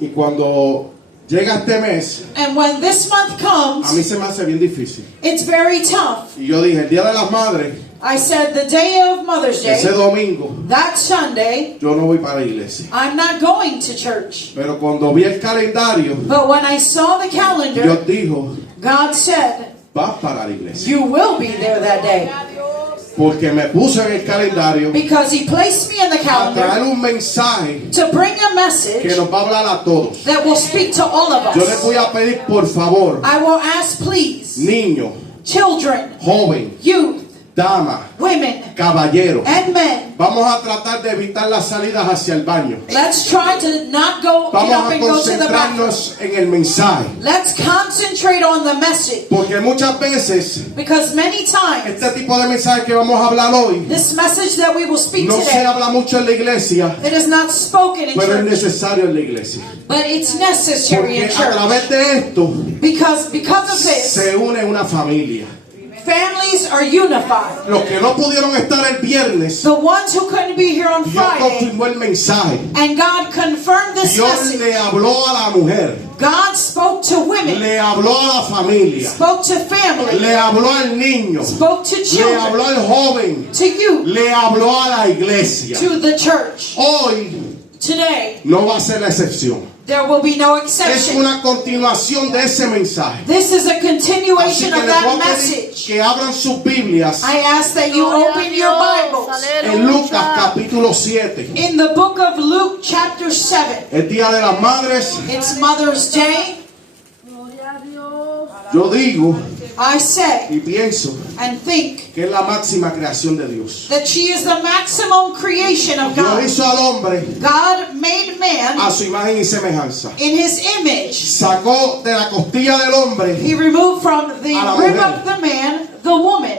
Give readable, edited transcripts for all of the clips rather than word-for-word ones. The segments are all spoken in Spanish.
Y cuando llega este mes, And when this month a mí comes, se me hace bien difícil. it's very tough. Y yo dije, el Día de las Madres, I said the day of Mother's ese Day, domingo, that Sunday, yo no voy para la iglesia. I'm not going to church. Pero cuando vi el calendario, But when I saw the calendar, Dios dijo, God said, vas para la iglesia. you will be there that day. Porque me puso en el calendario Because He placed me in the a traer calendar un mensaje to bring a que message nos va a hablar a todos. that will speak to all of Yo les us. voy a pedir, por favor, I will ask, please, niño, children, joven, youth, dama, women, caballero, and men, vamos a tratar de evitar las salidas hacia el baño. let's try to not get Vamos up a and go to the bathroom. concentrarnos en el mensaje. Let's concentrate on the message. Porque muchas veces Because many times, este tipo de mensaje que vamos a hablar hoy this message that we will speak no se today, habla mucho en la iglesia, it is not spoken in pero es church, necesario en la iglesia. but it's necessary Porque in a church. través de esto Because of this, se une una familia. families are unified. Los que no pudieron estar el viernes, The ones who couldn't be here on Dios Friday, confirmó el mensaje. and God confirmed this Dios message. le habló a la mujer, God spoke to women, le habló a la familia, spoke to family, le habló al niño, spoke to le children, habló al joven, to you, le habló a la iglesia. to the church. Hoy Today, no va a ser la excepción. there will be no Es exception. una continuación de ese mensaje. This is a Así continuation que of les voy that a pedir message. que abran sus Biblias I ask that you open your Bibles en Lucas capítulo 7. in the book of Luke chapter 7. El Día de las Madres, It's Mother's Day. yo digo I say y pienso and think que es la máxima creación de Dios. that she is the maximum creation of Dios God. hizo al hombre God made a man su imagen y semejanza. in His image. Sacó de la costilla del hombre He removed from the A la rib mujer. of the man the woman.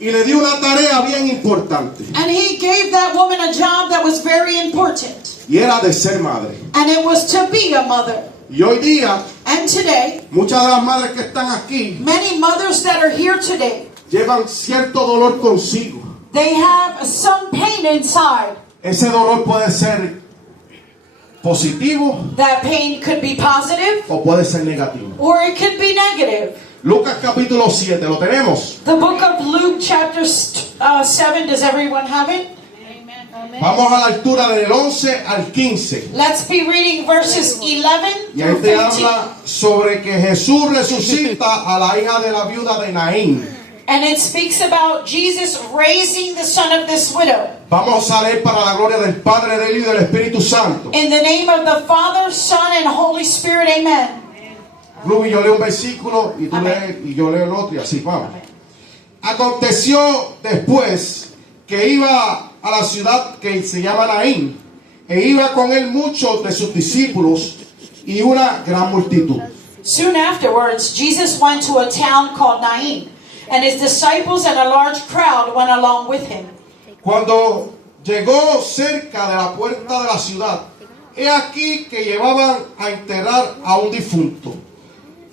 y le dio una tarea bien importante. And He gave that woman a job that was very important. Y era de ser madre. And it was to be a mother. Y hoy día, And today, muchas de las madres que están aquí many mothers that are here today, llevan cierto dolor consigo. they have some pain inside. Ese dolor puede ser positivo That pain could be positive o puede ser negativo. or it could be negative. Lucas capítulo 7, ¿lo tenemos? The book of Luke chapter 7, does everyone have it? Vamos a la altura del 11 al 15. Let's be reading verses 11 Y ahí through te 15. habla sobre que Jesús resucita a la hija de la viuda de Naín. And it speaks about Jesus raising the son of this widow. Vamos a leer para la gloria del Padre, del Hijo y del Espíritu Santo. In the name of the Father, Son, and Holy Spirit, amen. Ruby, yo leo un versículo y tú Amén. lees y yo leo el otro y así vamos. Aconteció después que iba a la ciudad que se llama Naín, e iba con él muchos de sus discípulos y una gran multitud. Soon afterwards, Jesus went to a town called Nain, and his disciples and a large crowd went along with him. Cuando llegó cerca de la puerta de la ciudad, he aquí que llevaban a enterrar a un difunto,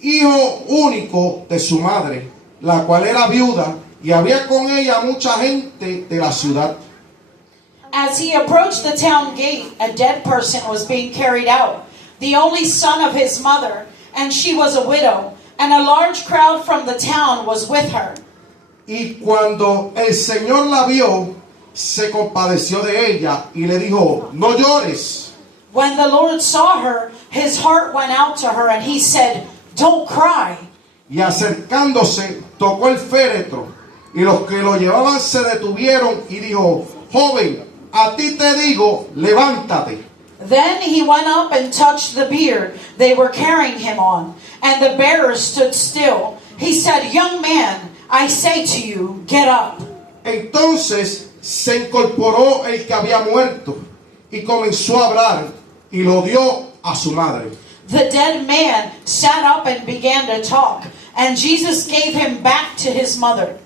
hijo único de su madre, la cual era viuda, y había con ella mucha gente de la ciudad. As he approached the town gate, a dead person was being carried out, the only son of his mother, and she was a widow, and a large crowd from the town was with her. Y cuando el Señor la vio, se compadeció de ella y le dijo, no llores. When the Lord saw her, his heart went out to her, and he said, "Don't cry." Y acercándose, tocó el féretro, y los que lo llevaban se detuvieron y dijo, joven, a ti te digo, levántate. Then he went up and touched the bier they were carrying him on, and the bearers stood still. He said, "Young man, I say to you, get up." Entonces se incorporó el que había muerto y comenzó a hablar y lo dio a su madre. The dead man sat up and began to talk, and Jesus gave him back to his mother.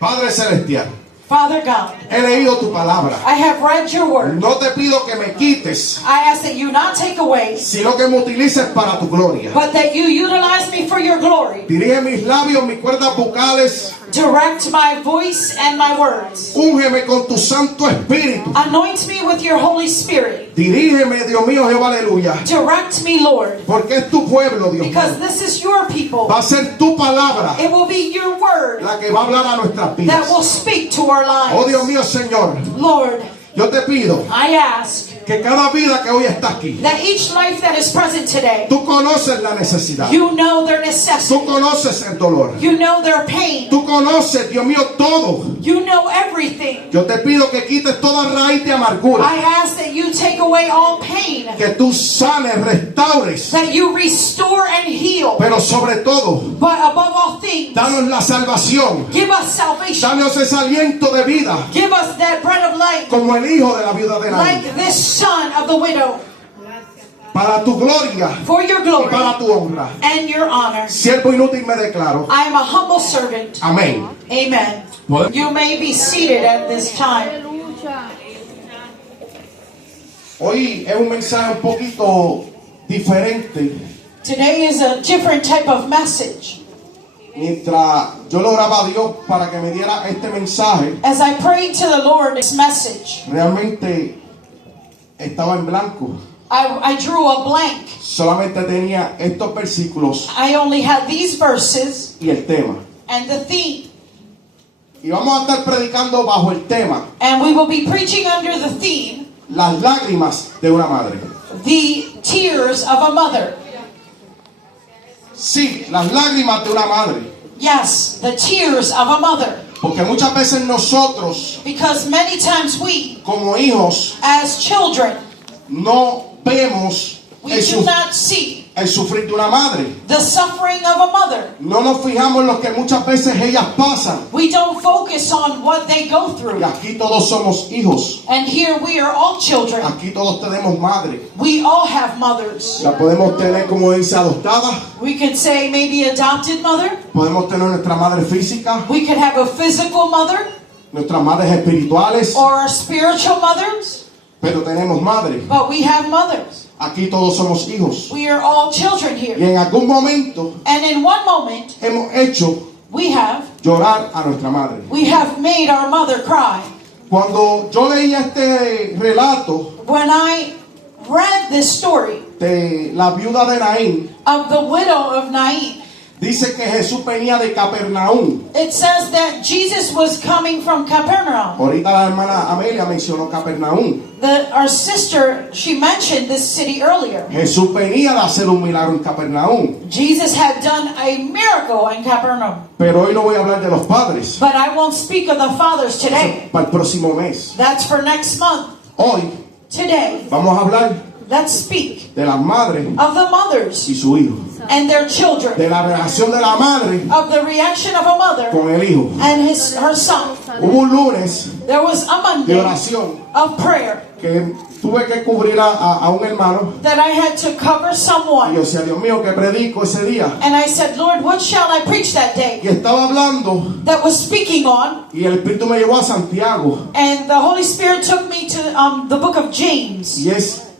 Padre Celestial, Father God, he leído tu palabra. I have read your word. No te pido que me quites, I ask that you not take away, sino que me utilices para tu gloria. but that you utilize me for your glory. Dirige mis labios, mis cuerdas vocales Direct my voice and my words. Úngeme con tu Santo Espíritu. Anoint me with your Holy Spirit. Dirígeme, Dios mío, Jehová, aleluya. Direct me, Lord. Porque es tu pueblo, Dios Because mío. this is your people. Va a ser tu palabra It will be your word la que va a hablar a nuestras that vidas. will speak to our Oh, Dios lives. mío, Señor, Lord, yo te pido I ask que cada vida que hoy está aquí, that each life that is present today, tú conoces la necesidad. you know their Tú necessity. conoces el dolor. You know their pain. Tú conoces, Dios mío, todo. You know everything. Yo te pido que quites toda raíz de amargura. I ask that you take away all pain, Que tú sanes, restaures. that you restore and heal. Pero sobre todo, But above all things, danos la salvación. give us salvation. Danos ese aliento de vida. Give us that bread of life, Como el hijo de la viuda de Naín. like this son of the widow, Para tu gloria for your y glory para tu honra. and your honor. Siervo inútil me declaro. I am a humble servant. Amén. Amen. You may be seated at this time. Hoy es un mensaje un poquito diferente. Today is a different type of message. Mientras yo lo oraba a Dios para que me diera este mensaje, As I prayed to the Lord this message, realmente estaba en blanco. I drew a blank. Solamente tenía estos versículos I only had these verses y el tema. and the theme. Y vamos a estar predicando bajo el tema And we will be preaching under the theme, las lágrimas de una madre. the tears of a mother. Sí, las lágrimas de una madre. Yes, the tears of a mother. Porque muchas veces nosotros, Because many times we, como hijos, as children, no vemos we el, do not see el sufrir de una madre. the suffering of a mother. No nos fijamos en lo que muchas veces ellas pasan. We don't focus on what they go Y through. aquí todos somos hijos. And here we are all children. Aquí todos tenemos madre. We all have mothers. La podemos tener, como dice, adoptada. We could say maybe adopted mother. Podemos tener nuestra madre física, We could have a physical mother nuestras madres espirituales, or our spiritual mothers. pero tenemos madre. But we have mothers. Aquí todos somos hijos. We are all children Y here. en algún momento And in one moment, hemos hecho we have llorar a nuestra madre. made our mother cry. Cuando yo leía este relato When I read this story de la viuda de Naín, of the widow of Nain, dice que Jesús venía de Capernaum. it says that Jesus was coming from Capernaum. Ahorita la hermana Amelia mencionó Capernaum. Our sister, she mentioned this city earlier. Jesús venía de hacer un milagro en Capernaum. Jesus had done a miracle in Capernaum. Pero hoy no voy a hablar de los padres. But I won't speak of the fathers today. Para el próximo mes. That's for next month. Hoy Today, vamos a hablar let's speak de las madres of the mothers y su hijo. and their children, De la relación de la madre of the reaction of a mother con el hijo. and her son. Hubo un lunes There was a de Monday oración of prayer que tuve que cubrir a un hermano. that I had to cover Y someone. yo decía, Dios mío, ¿qué predico ese día? And I said, Lord, what shall I preach that day? Y estaba hablando That was speaking on. y el Espíritu me llevó a Santiago. And the Holy Spirit took me to the book of James.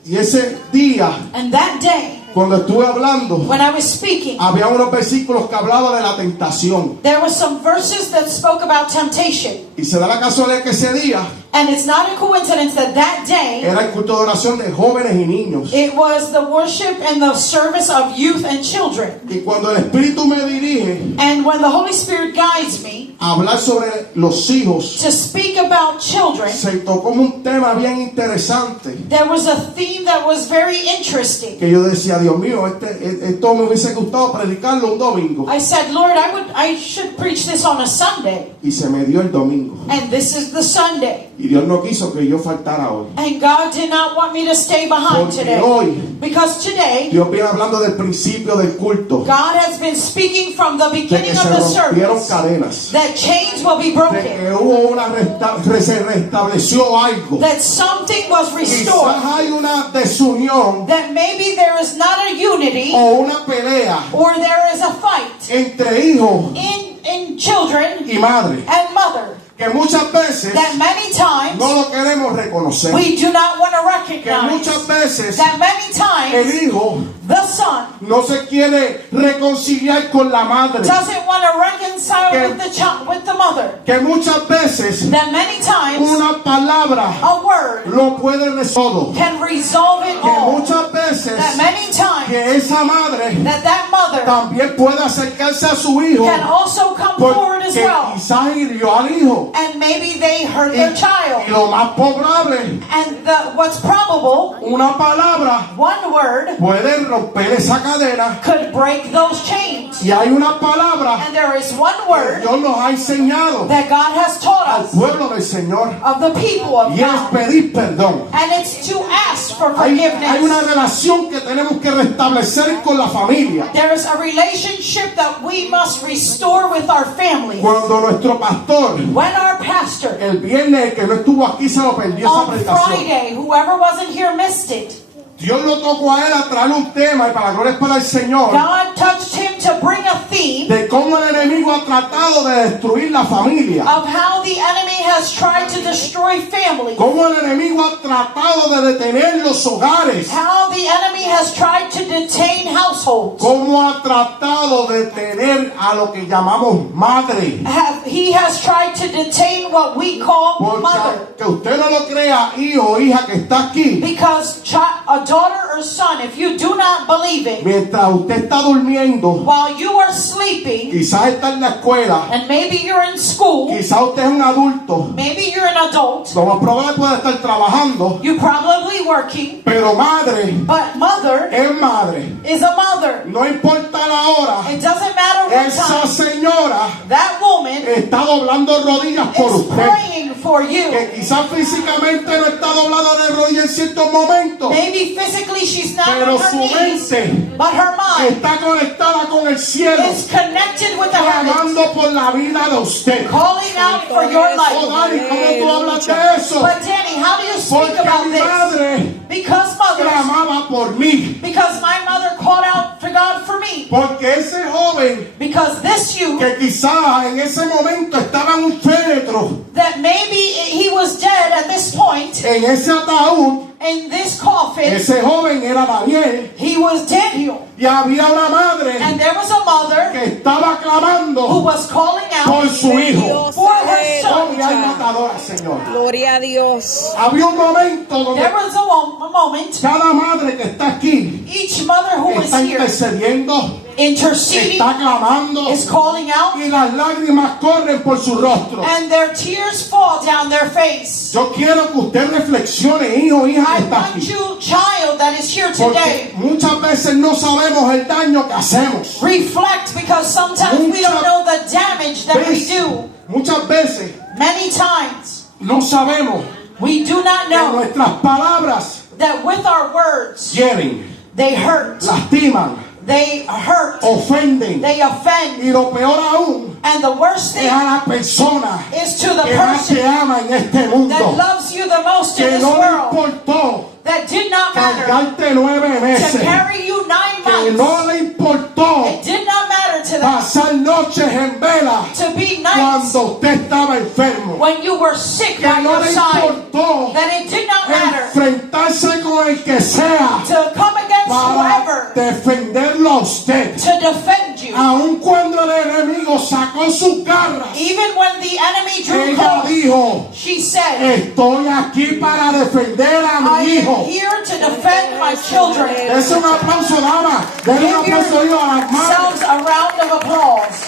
Y ese día, And that day, cuando estuve hablando, when I was speaking, había unos versículos que hablaban de la tentación. there were some verses that spoke about temptation. Y se da la casualidad que ese día And it's not a coincidence that that day, era el culto de oración de jóvenes y niños. it was the worship and the service of youth and children. Y cuando el Espíritu me dirige And when the Holy Spirit guides me a hablar sobre los hijos, to speak about children, se tocó un tema bien interesante. there was a theme that was very interesting. Que yo decía, Dios mío, esto me hubiese gustado predicarlo un domingo. I said, Lord, I should preach this on a Sunday. Y se me dio el domingo. And this is the Sunday. Y Dios no quiso que yo faltara hoy. And God did not want me to stay behind Porque today. hoy Because today, Dios viene hablando del principio del culto. God has been speaking from the De beginning que of se the rompieron service cadenas. that chains will be De broken, que hubo se restableció algo. that something was Quizás restored, hay una desunión that maybe there is not a unity o una pelea or there is a fight entre hijo in children y madre. and mother, Que muchas veces that many times no lo queremos reconocer. we do not want to Que recognize, muchas veces that many el times hijo the son son no se quiere reconciliar con la madre. doesn't want to reconcile Que- with the child, with the mother. Que muchas veces That many times una palabra a word lo puede resolver. can resolve it Que all. muchas veces That many times que esa madre that mother también puede acercarse a su hijo can also come forward as porque well. quizás hirió al hijo. And maybe they hurt their Y child. lo más probable, And what's probable, una palabra one word puede romper esa cadena. could break those chains. Y hay una palabra And there is one que word Dios nos ha enseñado that God has taught al us pueblo del Señor. of the people of Y es God. pedir perdón. And it's to ask for Hay una forgiveness. relación que tenemos que restablecer con la familia. There is a relationship that we must restore with our family. Cuando nuestro pastor, When our pastor, el viernes que no estuvo aquí, se lo perdió esa on predicación. Friday, whoever wasn't here missed it. Dios lo tocó a él a traer un tema y para la gloria es para el Señor God touched him to bring a theme de cómo el enemigo ha tratado de destruir la familia. of how the enemy has tried to destroy family. Cómo el enemigo ha tratado de detener los hogares. How the enemy has tried to detain households. Cómo ha tratado de detener a lo que llamamos madre. He has tried to detain what we call mother. Porque que usted no lo crea, hijo o hija que está aquí, Because a daughter or son, if you do not believe it, mientras usted está durmiendo, while you are sleeping, quizás está en la escuela, and maybe you're in school, quizás usted es un adulto, maybe you're an adult, lo más probable puede estar trabajando, you're probably working, pero madre but mother es madre. is a mother. No importa la hora, It doesn't matter what esa time. señora That woman está doblando rodillas por is usted. praying for you. Que quizás físicamente no está doblada de rodillas en ciertos momentos, Maybe physically she's not pero on her su knees, mente but her mind está conectada con el cielo, is connected with the heavens, clamando por la vida de usted. calling out for your Oh, life. Dani, ¿cómo tú hablas de eso? But Danny, how do you speak Porque about mi this? madre Because mothers, clamaba por mí. because my mother called out to God for me. Porque ese joven Because this youth, que quizás en ese momento estaba en un féretro, that maybe he was dead at this point, en ese ataúd, in this coffin, ese joven era Daniel, he was Daniel. y había una madre And there was a mother que estaba who clamando was calling por out su hijo. for her Oh, mi son. alma te adora, Señor. Gloria a Dios. Había un momento donde There was a moment, cada madre que está aquí each mother who is está here intercediendo, interceding, está clamando, is calling out, y las lágrimas corren por su rostro. and their tears fall down their face. Yo quiero que usted reflexione, hijo, hija I que está want aquí. you, child that is here Porque today, muchas veces no sabemos el daño que hacemos. reflect, because sometimes we don't know the damage that we do. Muchas veces Many times no sabemos we do not que know nuestras palabras that with our words hieren, they hurt, lastiman, they hurt, ofenden. they offend, Y lo peor aún and the worst es thing a la persona is to the que más te person ama en este that mundo, loves you the most in que this no le world, importó that did not matter cargarte 9 to meses, carry you 9 que no months. le importó It did not matter to them pasar noches en vela to be nights cuando usted estaba enfermo, when you were sick que by no your le side, importó that it did not matter enfrentarse con el que sea to come against para whoever defenderlo a usted, to defend you. aun cuando el enemigo sacó sus garras. Even when the enemy drew Ella close, dijo: she said, estoy aquí para defender a I mi am hijo. here to defend my children. Es un aplauso, dama. Denle un Give aplauso a las madres. yourselves a round of applause.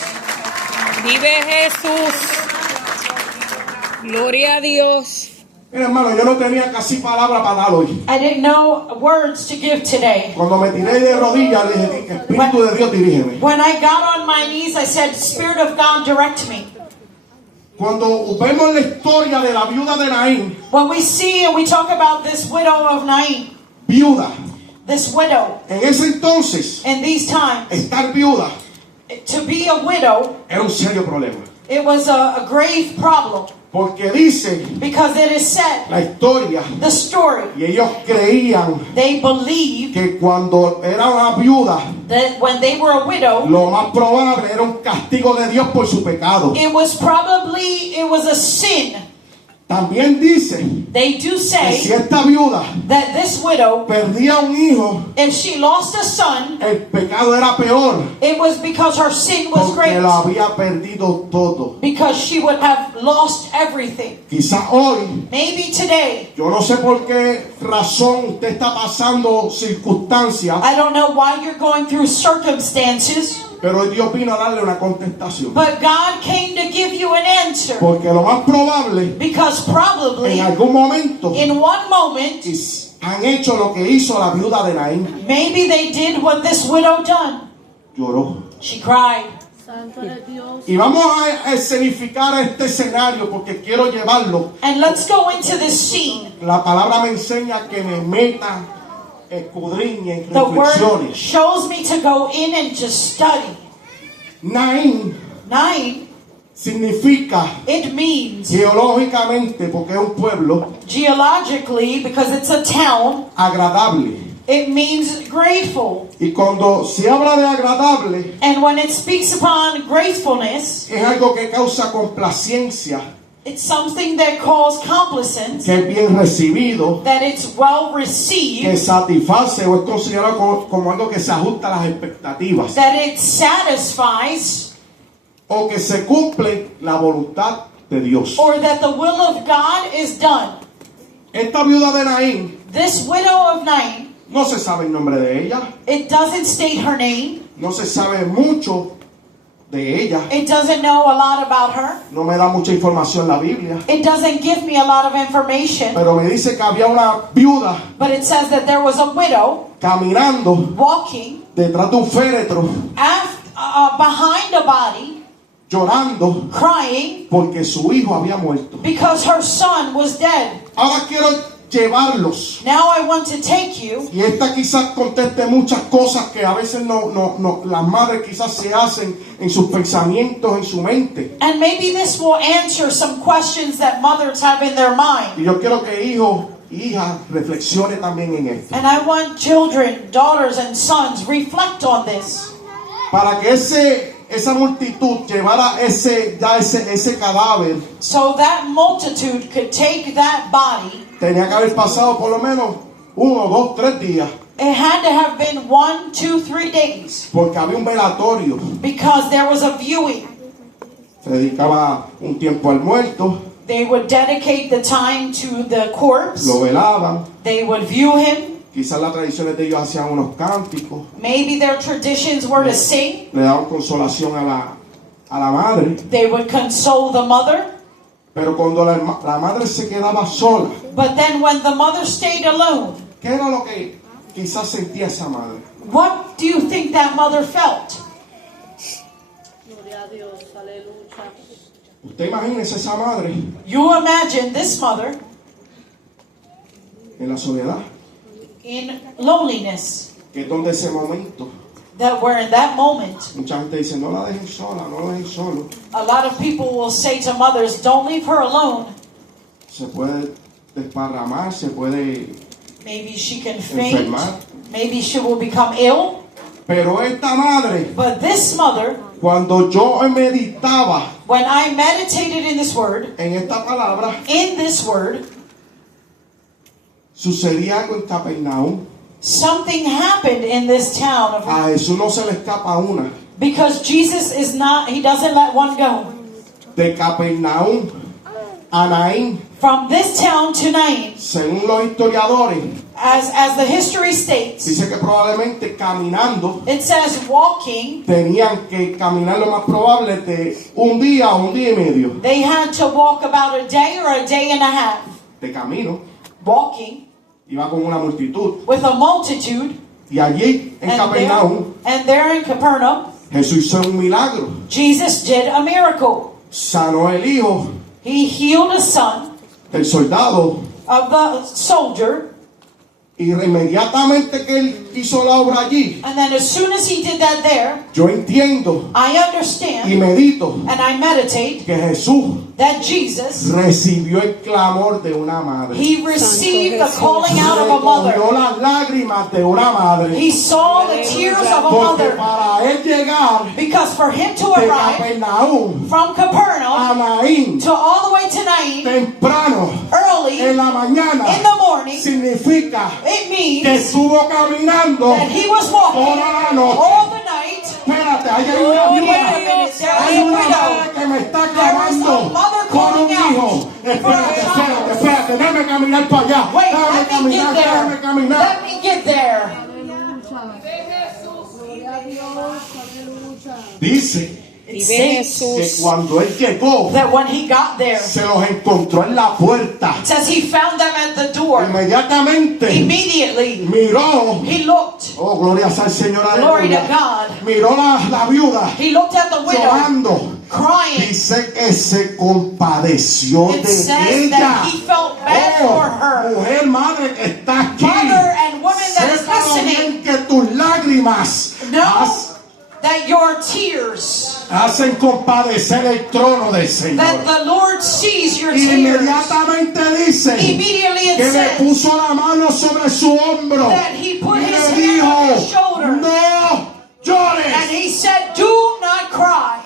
Vive Jesús. Gloria a Dios. Mira, hermano, yo no tenía casi palabra para dar hoy. I didn't know words to give today. Cuando me tiré de rodillas, le dije: Espíritu de Dios, dirígeme. When I got on my knees, I said, Spirit of God, direct me. Cuando vemos la historia de la viuda de Naín, When we see and we talk about this widow of Nain, viuda, this widow, en ese entonces, in these times, estar viuda to be a widow, era un serio problema. it was a grave problem. Porque dice Because it is said, la historia, the story, y ellos creían they believed que cuando era una viuda, that when they were a widow, lo más probable era un castigo de Dios por su pecado. it was a sin. También dice They do que si say esta viuda that this widow, perdía un hijo, if she lost a son, el pecado era peor, it was because her sin was porque great. lo había perdido todo. Because she would have lost everything. Quizá hoy, Maybe today, yo no sé por qué razón usted está pasando circunstancias, I don't know why you're going through circumstances, pero hoy Dios vino a darle una contestación. but God came to give you an answer. Porque lo más probable, Because probably en algún momento, in one moment, han hecho lo que hizo la viuda de Naín. maybe they did what this widow done. Lloró. She cried. Y vamos a escenificar este escenario porque quiero llevarlo. And let's go into this scene. La palabra me enseña que me meta, escudriñe en The word reflexiones. shows me to go in and just study. Naín 9, significa it means geológicamente, porque es un pueblo, geologically, because it's a town, agradable. it means grateful. Y cuando se habla de agradable, And when it speaks upon gratefulness, es algo que causa complacencia, it's something that calls complacence, que es bien recibido, that it's well que received, satisface o es considerado como algo que se ajusta a las expectativas, that it satisfies, o que se cumple la voluntad de Dios. or that the will of God is done. Esta viuda de Naín, This widow of Nain, no se sabe el nombre de ella, it doesn't state her name, no se sabe mucho de ella, it doesn't know a lot about her, no me da mucha información la Biblia, it doesn't give me a lot of information, pero me dice que había una viuda but it says that there was a widow caminando walking detrás de un féretro, behind a body, llorando crying porque su hijo había muerto. because her son was dead. Ahora quiero llevarlos, Now I want to take you, y esta quizás conteste muchas cosas que a veces las madres quizás se hacen en sus pensamientos, en su mente. and maybe this will answer some questions that mothers have in their mind. Y yo quiero que hijos y hijas reflexione también en esto. And I want children, daughters, and sons reflect on this. Para que esa multitud llevara ese cadáver, So that multitude could take that body. tenía que haber pasado por lo menos 1, 2, 3 días, It had to have been 1, 2, 3 days porque había un velatorio. because there was a viewing. Se dedicaba un tiempo al muerto, They would dedicate the time to the corpse. lo velaban. They would view him. Quizás las tradiciones de ellos hacían unos cánticos, Maybe their traditions were to sing. le daban consolación a la madre. They would console the mother. Pero cuando la madre se quedaba sola, But then when the mother stayed alone, ¿qué era lo que quizás sentía esa madre? what do you think that mother felt? Usted imagínese esa madre You imagine this mother en la soledad, in loneliness, que es donde ese momento, that we're in that moment. mucha gente dice, no la dejen sola, no la dejen solo. A lot of people will say to mothers, don't leave her alone. Se puede desparramar, se puede Maybe she can faint. enfermar. Maybe she will become ill. Pero esta madre, But this mother, cuando yo meditaba when I meditated in this word, en esta palabra, in this word, sucedía algo en Capernaum. something happened in this town of, A Jesús no se le escapa una. because Jesus is not, he doesn't let one go. De Capernaum a Naín, From this town to Nain, según los historiadores, as the history states, dice que probablemente caminando it says walking, tenían que caminar lo más probable de un día a un día y medio they had to walk about a day or a day and a half. de camino. Walking Iba con una multitud. with a multitude, Y allí en Capernaum, and there in Capernaum, Jesús hizo un milagro. Jesus did a miracle. Sanó el hijo He healed a son del soldado. of the soldier, Y inmediatamente que él hizo la obra allí, And then as soon as he did that there, yo entiendo I y understand medito and I meditate que Jesús that Jesus, recibió el clamor de una madre. he received the Jesús. calling out of a mother. Recogió las lágrimas de una madre. He saw the tears of a Porque mother. para él llegar Because for him to de arrive Capernaum from Capernaum a Naín to all the way to Nain temprano early en la mañana in the morning, significa it means que estuvo caminando that he was walking toda la noche. all the night. Espérate, ahí hay una Gloria viuda. a Dios. There Hay is a una widow. madre que me está There is a clamando mother por un calling out hijo. for a Espérate, child. espérate, déjame caminar para allá. Wait, Déjame let me caminar, get déjame there. caminar. Let me get there. Dice It Vive says que Jesús. cuando él llegó, that when he got there, se los encontró en la puerta. it says he found them at the door. Inmediatamente Immediately, miró. he looked. Oh, gloria al Señor. Glory to Aleluya. God. Miró la viuda He looked at the widow llorando. crying. Dice que se compadeció It de says ella. that he felt bad for her. Mujer, madre que está aquí. Mother and woman that is Sépa listening, bien que tus lágrimas know that your tears, hacen compadecer el trono del Señor. that the Lord sees your Y tears. inmediatamente dice Immediately it que le says puso la mano sobre su hombro that he put y his le hand on his dijo: shoulder. no llores. And he said, do not cry.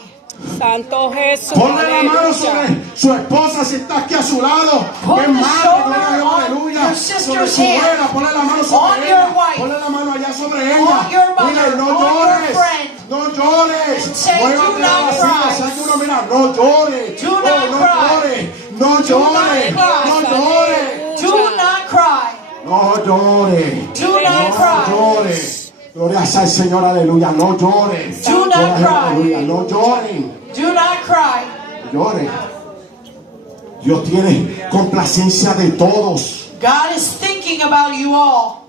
Santo Jesús. Ponle la mano Aleluya. sobre su esposa si está aquí a su lado. Put Que the madre, shoulder gloria a Dios, on aleluya. your Sobre sister's su hand. nuera, ponle la mano On sobre your ella. wife. Ponle la mano allá sobre ella. On your mother. Dile, no On your llores. friend. No llores. And say, Muévate do de la not silla, cry. sea que uno mira, no llores. Do Oh, not no cry. llores. No Do not llores. cry. No llores. Do not cry. No llores. Do not No cry. llores. Gloria al Señor, aleluya. No llores. Do not Gloria a Dios, cry. aleluya. No lloren. Do not cry. Lloren. Dios tiene complacencia de todos. God is thinking about you all.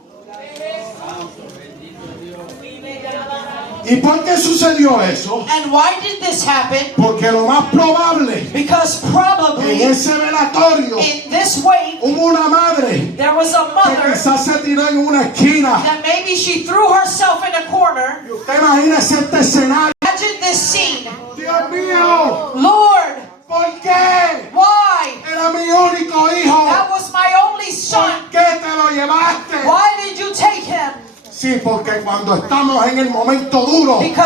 ¿Y por qué sucedió eso? And why did this happen? Porque lo más probable, Because en probably ese velatorio in this way hubo una madre there was a que mother quizás se tiró en una esquina. that maybe she threw herself in a corner. Y usted imagínese este escenario. Imagine this scene. Dios mío, Lord, ¿por qué? why? Era mi único hijo. That was my only son. ¿Por qué te lo llevaste? Why did you take him? Sí, porque cuando estamos en el momento duro, Because